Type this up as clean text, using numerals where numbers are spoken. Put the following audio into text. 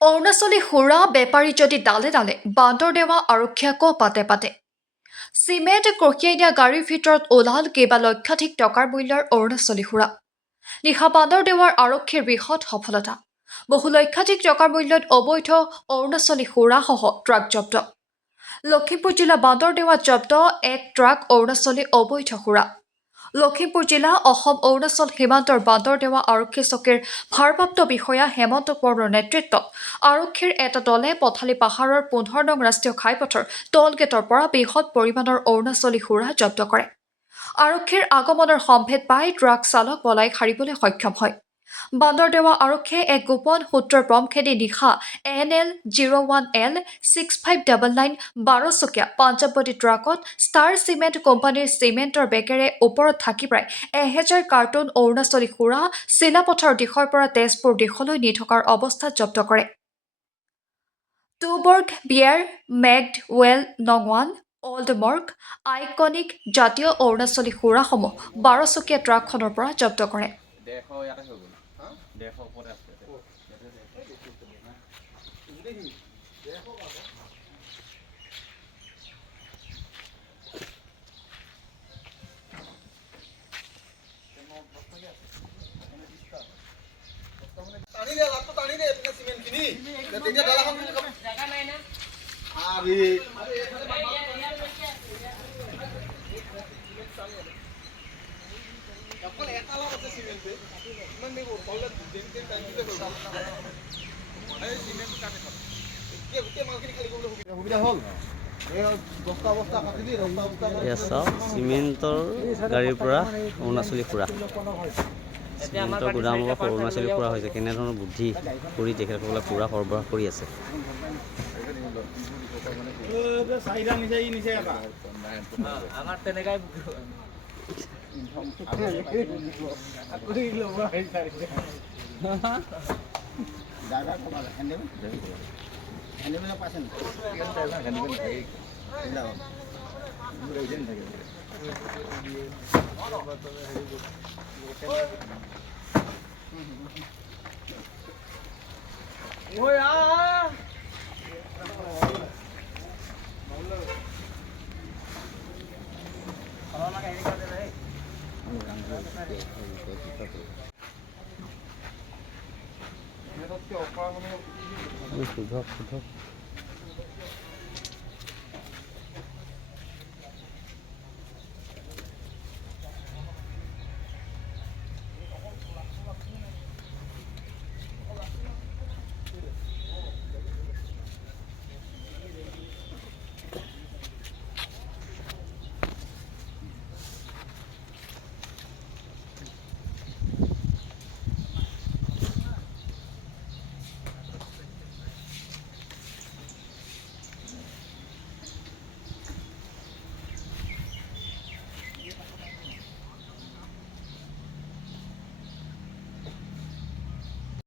অৰুণাচলী সুৰা বেপাৰী যদি ডালে ডালে বান্দৰদেৱা আৰক্ষীয়ে আকৌ পাতে পাতে চিমেণ্ট কঢ়িয়াই নিয়া গাড়ীৰ ভিতৰত ওলাল কেইবা লক্ষাধিক টকাৰ মূল্যৰ অৰুণাচলী সুৰা নিশা বান্দৰদেৱাৰ আৰক্ষীৰ বৃহৎ সফলতা বহু লক্ষাধিক টকাৰ মূল্যত অবৈধ অৰুণাচলী সুৰাসহ ট্ৰাক জব্দ লখিমপুৰ জিলা বান্দৰদেৱাত জব্দ এক ট্ৰাক অৰুণাচলী অবৈধ সুৰা লখিমপুৰ জিলা অসম অৰুণাচল সীমান্তৰ বান্দৰদেৱা আৰক্ষী চকীৰ ভাৰপ্ৰাপ্ত বিষয়া হেমন্ত কোঁৱৰৰ নেতৃত্বত আৰক্ষীৰ এটা দলে পথালি পাহাৰৰ 15 নং ৰাষ্ট্ৰীয় ঘাইপথৰ টোলগেটৰ পৰা বৃহৎ পৰিমাণৰ অৰুণাচলী সুৰা জব্দ কৰে আৰক্ষীৰ আগমনৰ সম্ভেদ পাই ট্ৰাক চালক পলাই সাৰিবলৈ সক্ষম হয় বান্দৰদেৱা আৰক্ষীয়ে এক গোপন সূত্ৰৰ পমখেদি নিশা NL 01L 6599 12চকীয়া পাঞ্জাৱবতী ট্ৰাকত ষ্টাৰ চিমেণ্ট কোম্পানীৰ চিমেণ্টৰ বেগেৰে ওপৰত থাকি প্ৰায় 1000 কাৰ্টুন অৰুণাচলী সুৰা চিলাপথাৰ দিশৰ পৰা তেজপুৰ দিশলৈ নি থকাৰ অৱস্থাত জব্দ কৰে টুবৰ্গ বিয়াৰ মেগড ৱেল নংৱান অল্ড মৰ্গ আইকনিক জাতীয় অৰুণাচলী সুৰাসমূহ 12চকীয়া ট্ৰাকখনৰ পৰা জব্দ কৰে চিমেণ্টৰ গাড়ীৰ পৰা অৰুণাচলী সুৰা চিমেণ্টৰ গুদামৰ পৰা অৰুণাচলী সুৰা হৈছে কেনেধৰণৰ বুদ্ধি কৰি তেখেতসকলে সুৰা সৰবৰাহ কৰি আছে সোধক